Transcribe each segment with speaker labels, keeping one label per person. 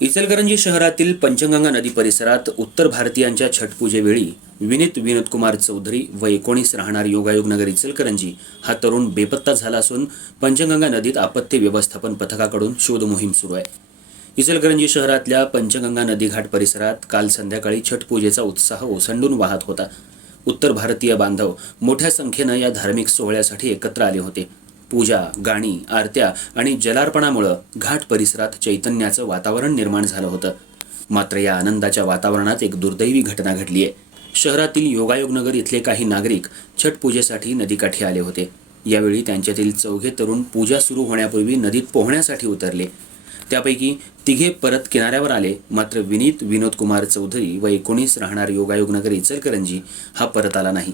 Speaker 1: इचलकरंजी शहरातील पंचगंगा नदी परिसरात उत्तर भारतीयांच्या छटपूजेवेळी विनीत विनोदकुमार चौधरी व एकोणीस राहणार योगायोग नगर इचलकरंजी हा तरुण बेपत्ता झाला असून पंचगंगा नदीत आपत्ती व्यवस्थापन पथकाकडून शोध मोहीम सुरू आहे. इचलकरंजी शहरातल्या पंचगंगा नदीघाट परिसरात काल संध्याकाळी छटपूजेचा उत्साह ओसंडून वाहत होता. उत्तर भारतीय बांधव मोठ्या संख्येनं या धार्मिक सोहळ्यासाठी एकत्र आले होते. पूजा गाणी आरत्या आणि जलार्पणामुळं घाट परिसरात चैतन्याचं वातावरण निर्माण झालं होतं. मात्र या आनंदाच्या वातावरणात एक दुर्दैवी घटना घडली आहे. शहरातील योगायोगनगर इथले काही नागरिक छठ पूजेसाठी नदीकाठी आले होते. यावेळी त्यांच्यातील चौघे तरुण पूजा सुरू होण्यापूर्वी नदीत पोहण्यासाठी उतरले. त्यापैकी तिघे परत किनाऱ्यावर आले. मात्र विनीत विनोद कुमार चौधरी व एकोणीस राहणार योगायोगनगर इचलकरंजी हा परत आला नाही.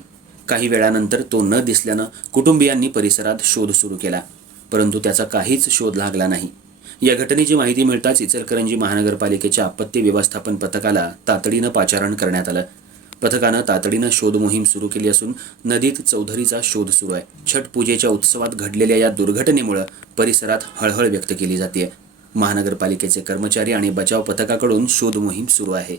Speaker 1: काही वेळानंतर तो न दिसल्यानं कुटुंबियांनी परिसरात शोध सुरू केला. परंतु त्याचा काहीच शोध लागला नाही. या घटनेची माहिती मिळताच इचलकरंजी महानगरपालिकेच्या आपत्ती व्यवस्थापन पथकाला तातडीनं पाचारण करण्यात आलं. पथकानं तातडीनं शोध मोहीम सुरू केली असून नदीत चौधरीचा शोध सुरू आहे. छठ पूजेच्या उत्सवात घडलेल्या या दुर्घटनेमुळं परिसरात हळहळ व्यक्त केली जाते महानगरपालिकेचे कर्मचारी आणि बचाव पथकाकडून शोध मोहीम सुरू आहे.